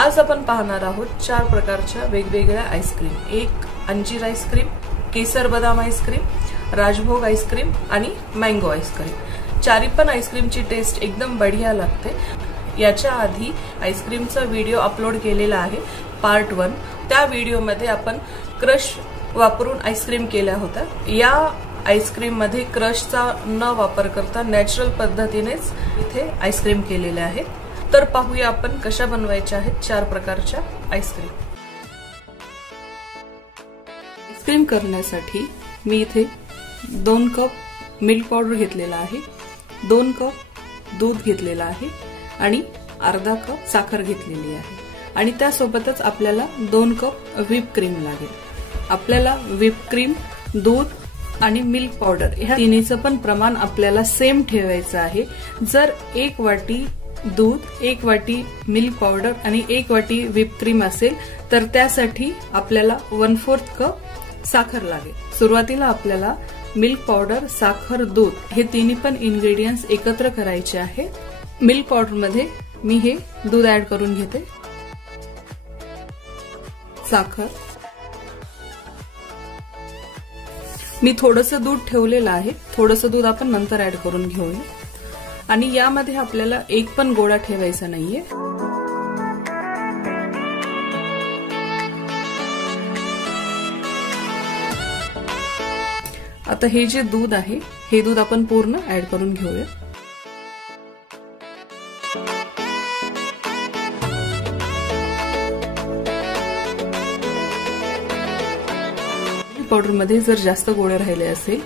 आज आपण पाहणार आहोत 4 प्रकारच्या वेगवेगळ्या आईस्क्रीम। एक अंजीर आईस्क्रीम, केसर बदाम आईस्क्रीम, राजभोग आईस्क्रीम आणि मँगो आईस्क्रीम। चारी पण आईस्क्रीमची टेस्ट एकदम बढ़िया लागते। याच्या आधी आईस्क्रीमचा व्हिडिओ अपलोड केलेला आहे पार्ट 1। त्या व्हिडिओमध्ये आपण क्रश वापरून आईस्क्रीम केल्या होत्या। या आईस्क्रीम मध्ये क्रशचा न वापर करता नॅचरल पद्धतीनेच इथे आईस्क्रीम केलेले आहेत। तर पाहूया आपण कशा बनवायच्या आहेत 4 प्रकारच्या आईस्क्रीम। आईस्क्रीम करण्यासाठी मी इथे 2 कप मिल्क पावडर घेतलेला आहे, 2 कप दूध घेतलेला आहे आणि अर्धा कप साखर घेतलेली आहे आणि त्यासोबतच आपल्याला 2 कप व्हिप क्रीम लागेल। आपल्याला व्हिप क्रीम, दूध आणि मिल्क पावडर ह्या तिन्हीचं पण प्रमाण आपल्याला सेम ठेवायचं आहे। जर 1 वाटी दूध, 1 वाटी मिल्क पावडर आणि 1 वाटी व्हिप क्रीम असेल तर त्यासाठी आपल्याला 1/4 कप साखर लागेल। सुरुवातीला आपल्याला मिल्क पावडर, साखर, दूध हे तिन्ही पण इन्ग्रेडियंट्स एकत्र करायचे आहे। मिल्क पावडर मध्ये मी हे दूध ऍड करून घेते, साखर, मी थोडंसं दूध ठेवलेलं आहे, थोडंसं दूध आपण नंतर ऍड करून घेऊया आणि यामध्ये आपल्याला एक पण गोळा ठेवायचा नाहीये। आता हे जे दूध आहे हे दूध आपण पूर्ण ऍड करून घेऊया। पावडर मध्ये जर जास्त गोळे राहिले असेल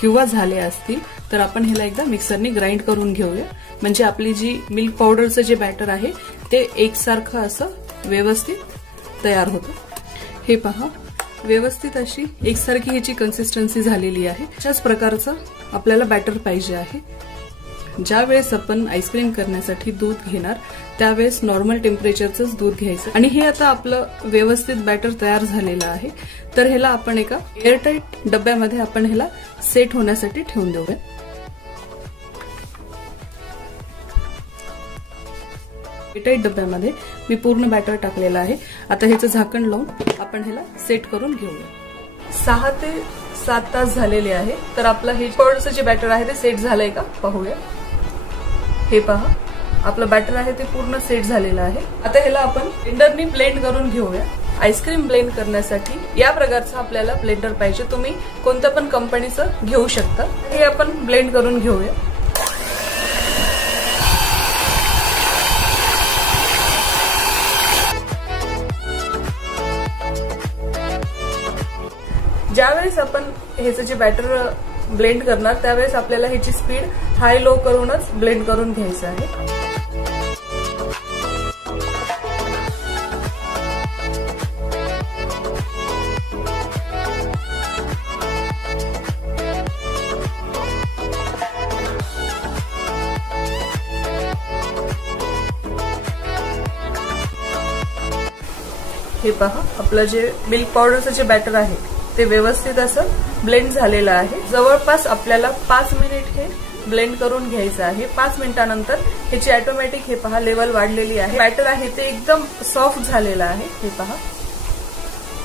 किंवा झाले असतील तर आपण ह्याला एकदा मिक्सरने ग्राइंड करून घेऊया, म्हणजे आपली जी मिल्क पावडरचं जे बॅटर आहे ते एकसारखं असं व्यवस्थित तयार होतं। हे पहा, व्यवस्थित अशी एकसारखी ह्याची कन्सिस्टन्सी झालेली आहे। अशाच प्रकारचं आपल्याला बॅटर पाहिजे आहे। ज्या वेळेस आपण आईस्क्रीम करण्यासाठी दूध घेणार त्यावेळेस नॉर्मल टेम्परेचरचंच दूध घ्यायचं आणि हे आता आपलं व्यवस्थित बॅटर तयार झालेलं आहे। तर ह्याला आपण एका एअरटाईट डब्यामध्ये आपण ह्याला सेट होण्यासाठी ठेवून देऊया। एअरटाईट डब्यामध्ये मी पूर्ण बॅटर टाकलेलं आहे। आता ह्याचं झाकण लावून आपण ह्याला सेट करून घेऊया। 6 ते 7 तास झालेले आहे। तर आपलं हे पावडरचं जे बॅटर आहे ते सेट झालंय का पाहूया। हे पहा, आपलं बॅटर आहे ते पूर्ण सेट झालेलं आहे। आता ह्याला आपण ब्लेंडरने ब्लेंड करून घेऊया। आईस्क्रीम ब्लेंड करण्यासाठी या प्रकारचा आपल्याला ब्लेंडर पाहिजे, तुम्ही कोणत्या पण कंपनीचं घेऊ शकता। हे आपण ब्लेंड करून घेऊया। ज्यावेळेस आपण ह्याचं जे बॅटर ब्लेंड करणार त्यावेळेस आपल्याला ह्याची स्पीड हाय लो करूनच ब्लेंड करून घ्यायचं आहे। हे पहा, आपलं जे मिल्क पावडरचं जे बॅटर आहे ते व्यवस्थित असं ब्लेंड झालेलं आहे। जवळपास आपल्याला 5 मिनिट हे ब्लेंड करून घ्यायचं आहे। 5 मिनिटानंतर ह्याची ऑटोमॅटिक हे पहा लेवल वाढलेली आहे। बॅटर आहे ते एकदम सॉफ्ट झालेलं आहे। हे पहा,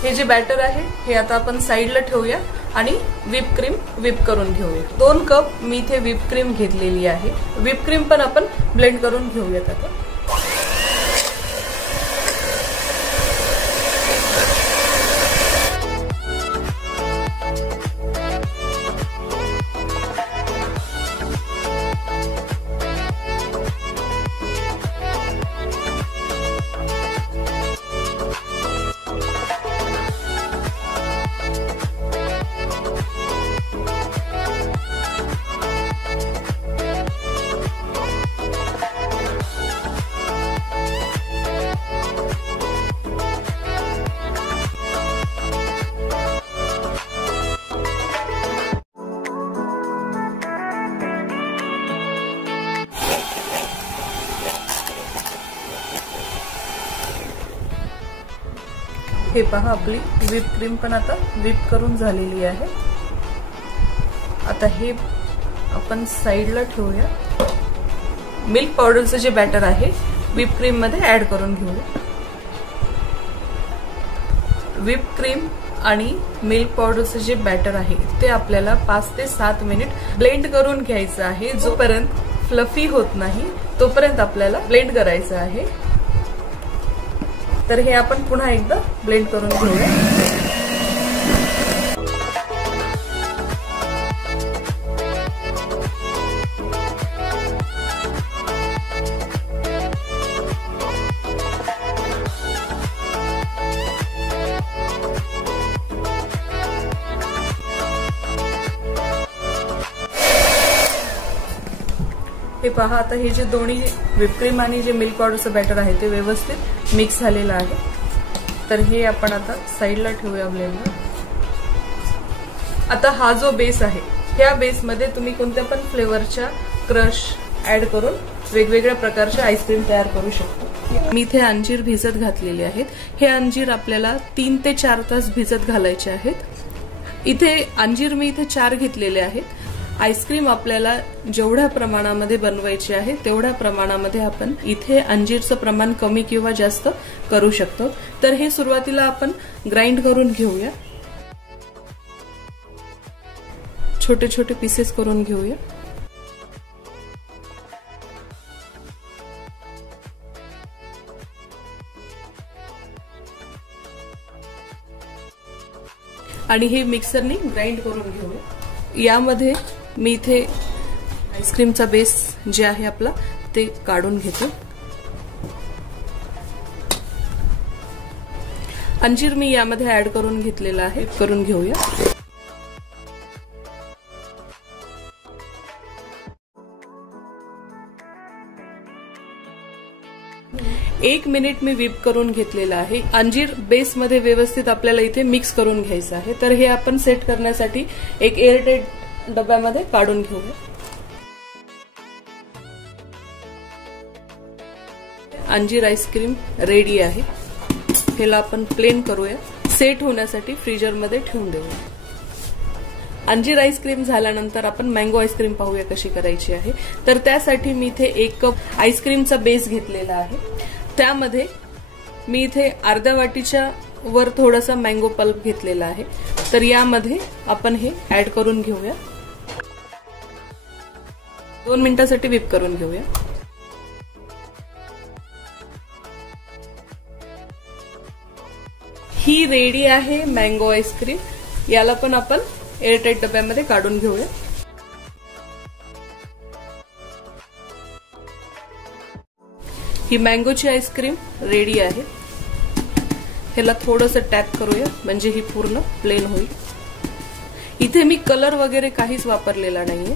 हे जे बॅटर आहे हे आता आपण साईडला ठेवूया आणि व्हिप क्रीम व्हिप करून घेऊया। 2 कप मी इथे व्हिप क्रीम घेतलेली आहे। व्हिप क्रीम पण आपण ब्लेंड करून घेऊयात आता। हे पहा, आपली व्हिप क्रीम पण आता व्हिप करून झालेली आहे। आता हे आपण साइडला ठेवूया। मिल्क पावडरचं जे बॅटर आहे व्हिप क्रीम मध्ये ऍड करून घेऊया। व्हिप क्रीम आणि मिल्क पावडरचं जे बॅटर आहे ते आपल्याला 5 ते 7 मिनिट ब्लेंड करून घ्यायचं आहे. जोपर्यंत फ्लफी होत नाही तोपर्यंत आपल्याला ब्लेंड करायचं आहे. तर हे आपण पुन्हा एकदा ब्लेंड करून घेऊया. हे पहा, आता हे जे दोन्ही व्हिप क्रीम आणि जे मिल्क पावडरचं बॅटर आहे ते व्यवस्थित मिक्स झालेलं आहे. तर हे आपण आता साईडला ठेवूया ब्लेंडर. आता हा जो बेस आहे ह्या बेसमध्ये तुम्ही कोणत्या पण फ्लेवरच्या क्रश ऍड करून वेगवेगळ्या प्रकारचे आईस्क्रीम तयार करू शकतो. मी इथे अंजीर भिजत घातलेले आहेत. हे अंजीर आपल्याला 3 ते 4 तास भिजत घालायचे आहेत. इथे अंजीर मी इथे 4 घेतलेले आहेत. आईस्क्रीम आपल्याला जेवढ्या प्रमाणामध्ये बनवायची आहे तेवढ्या प्रमाणामध्ये आपण इथे अंजीरचं प्रमाण कमी किंवा जास्त करू शकतो. तर हे सुरुवातीला आपण ग्राइंड करून घेऊया. छोटे छोटे पीसेस करून घेऊया. आणि हे मिक्सरने ग्राइंड करून घेऊया. यामध्ये मी इथे आईस्क्रीमचा बेस जे आहे आपला ते काढून घेते. अंजीर मी यामध्ये ऍड करून घेतलेला आहे. करून घेऊया. एक मिनिट मी व्हिप करून घेतलेला आहे. अंजीर बेस मध्ये व्यवस्थित आपल्याला इथे मिक्स करून घ्यायचं आहे. तर हे आपण सेट करण्यासाठी एक एअरटाईट डब्यामध्ये काढून घेऊया. अंजीर आईस्क्रीम रेडी आहे. ह्याला आपण प्लेन करूया. सेट होण्यासाठी फ्रीजरमध्ये ठेवून देऊया. अंजीर आईस्क्रीम झाल्यानंतर आपण मँगो आईस्क्रीम पाहूया कशी करायची आहे. तर त्यासाठी मी इथे 1 कप आईस्क्रीमचा बेस घेतलेला आहे. त्यामध्ये मी इथे अर्ध्या वाटीच्या वर थोडासा मँगो पल्प घेतलेला आहे. तर यामध्ये आपण हे ऍड करून घेऊया. 2 मिनिटांसाठी व्हिप करून घेऊया. ही रेडी आहे मँगो आईस्क्रीम. याला पण आपण एअरटाईट डब्यामध्ये काढून घेऊया. ही मँगोची आईस्क्रीम रेडी आहे. ह्याला थोडंसं टॅप करूया म्हणजे ही पूर्ण प्लेन होईल. इथे मी कलर वगैरे काहीच वापरलेला नाहीये.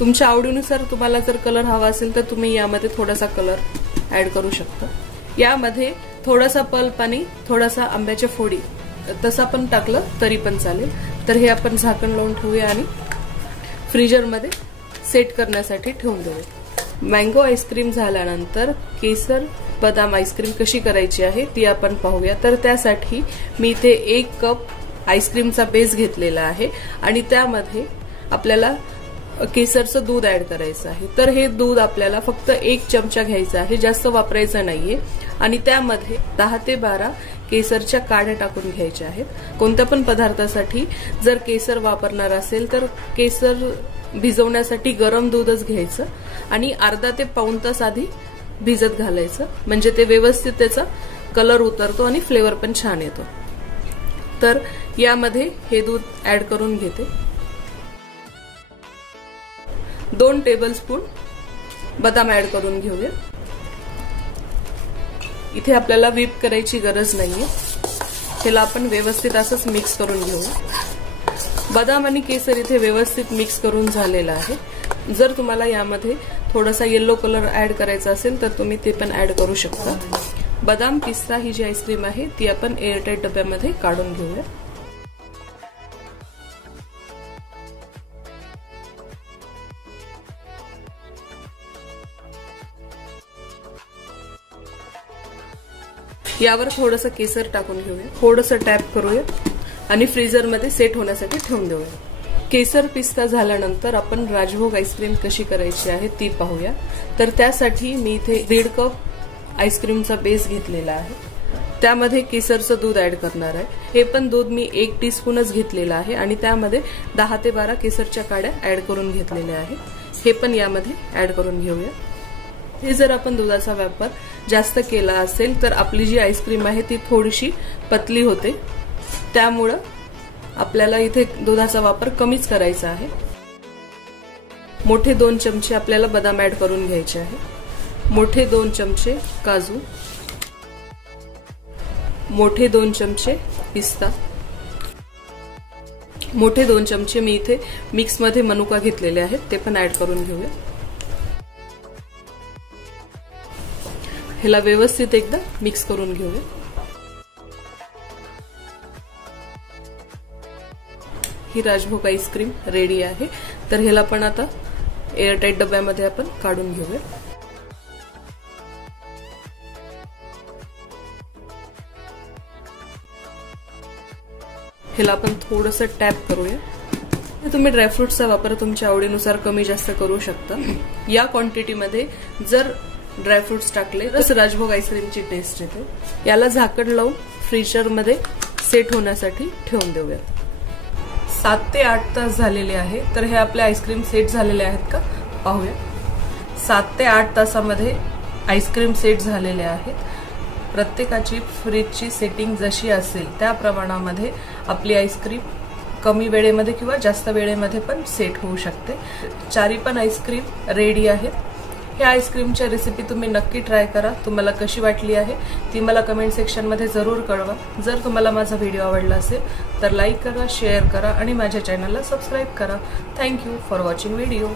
तुमच्या आवडीनुसार तुम्हाला जर कलर हवा असेल तर तुम्ही यामध्ये थोडासा कलर ऍड करू शकता. यामध्ये थोडासा पल्प आणि थोडासा आंब्याच्या फोडी तसं पण टाकलं तरी पण चालेल. तर हे आपण झाकण लावून ठेवूया आणि फ्रीजरमध्ये सेट करण्यासाठी ठेवून देऊया. मँगो आईस्क्रीम झाल्यानंतर केसर बदाम आईस्क्रीम कशी करायची आहे ती आपण पाहूया. तर त्यासाठी मी इथे 1 कप आईस्क्रीमचा बेस घेतलेला आहे आणि त्यामध्ये आपल्याला केसरचं दूध ऍड करायचं आहे. तर हे दूध आपल्याला फक्त 1 चमचा घ्यायचं आहे, जास्त वापरायचं नाहीये. आणि त्यामध्ये 10 ते 12 केसरच्या काड्या टाकून घ्यायच्या आहेत. कोणत्या पण पदार्थासाठी जर केसर वापरणार असेल तर केसर भिजवण्यासाठी गरम दूधच घ्यायचं आणि अर्धा ते पाऊण तास आधी भिजत घालायचं म्हणजे ते व्यवस्थित त्याचा कलर उतरतो आणि फ्लेवर पण छान येतो. तर यामध्ये हे दूध ऍड करून घेते. 2 टेबलस्पून बदाम ऍड करून घेऊया. इथे आपल्याला व्हिप करायची गरज नाहीये. त्याला आपण व्यवस्थित असंच मिक्स करून घेऊया. बदाम आणि केसर इथे व्यवस्थित मिक्स करून झालेला आहे. जर तुम्हाला यामध्ये थोडासा येलो कलर ऍड करायचा असेल तर तुम्ही ते पण ऍड करू शकता. बदाम पिस्ता ही जी आईस्क्रीम आहे ती आपण एअरटाईट डब्यामध्ये काढून घेऊया. यावर थोडंसं केसर टाकून घेऊया. थोडंसं टॅप करूया आणि फ्रीजरमध्ये सेट होण्यासाठी ठेवून देऊया. केसर पिस्ता झाल्यानंतर आपण राजभोग आईस्क्रीम कशी करायची आहे ती पाहूया. तर त्यासाठी मी इथे 1.5 कप आईस्क्रीमचा बेस घेतलेला आहे. त्यामध्ये केसरचं दूध ऍड करणार आहे। हे पण दूध मी 1 टीस्पूनच घेतलेलं आहे आणि त्यामध्ये 10 ते 12 केसरच्या काड्या ऍड करून घेतलेल्या आहेत। हे पण यामध्ये ऍड करून घेऊया। हे जर आपण दुधाचा वापर जास्त केला असेल तर आपली जी आईस्क्रीम आहे ती थोडीशी पतली होते, त्यामुळे आपल्याला इथे दुधाचा वापर कमीच करायचा आहे। मोठे 2 चमचे आपल्याला बदाम ऍड करून घ्यायचे आहे, मोठे 2 चमचे काजू, मोठे 2 चमचे पिस्ता, मोठे 2 चमचे मी इथे मिक्स मध्ये मनुका घेतलेले आहेत ते पण ऍड करून घेऊया। ह्याला व्यवस्थित एकदा मिक्स करून घेऊया। ही राजभोग आईस्क्रीम रेडी आहे। तर ह्याला पण आता एअरटाईट डब्यामध्ये आपण काढून घेऊया। ह्याला आपण थोडंसं टॅप करूया। तुम्ही ड्रायफ्रुट्सचा वापर तुमच्या आवडीनुसार कमी जास्त करू शकता। या क्वांटिटीमध्ये जर ड्रायफ्रुट्स टाकले तर राजभोग आईस्क्रीमची टेस्ट येते। याला झाकण लावून फ्रीजरमध्ये सेट होण्यासाठी ठेवून देऊया। 7 ते 8 तास झालेले आहे। तर हे आपले आईस्क्रीम सेट झालेले आहेत का पाहूया। 7 ते 8 तासामध्ये आईस्क्रीम सेट झालेले आहेत। प्रत्येकाची फ्रीजची सेटिंग जशी असेल त्या प्रमाणामध्ये आपली आईस्क्रीम कमी वेळेमध्ये किंवा जास्त वेळेमध्ये पण सेट होऊ शकते। चारी पण आईस्क्रीम रेडी आहेत। ह्या आईस्क्रीमच्या रेसिपी तुम्ही नक्की ट्राय करा। तुम्हाला कशी वाटली आहे ती मला कमेंट सेक्शन मध्ये जरूर कळवा। जर तुम्हाला माझा व्हिडिओ आवडला असेल तर लाईक करा, शेअर करा आणि माझ्या चॅनलला सबस्क्राईब करा। Thank you for watching video.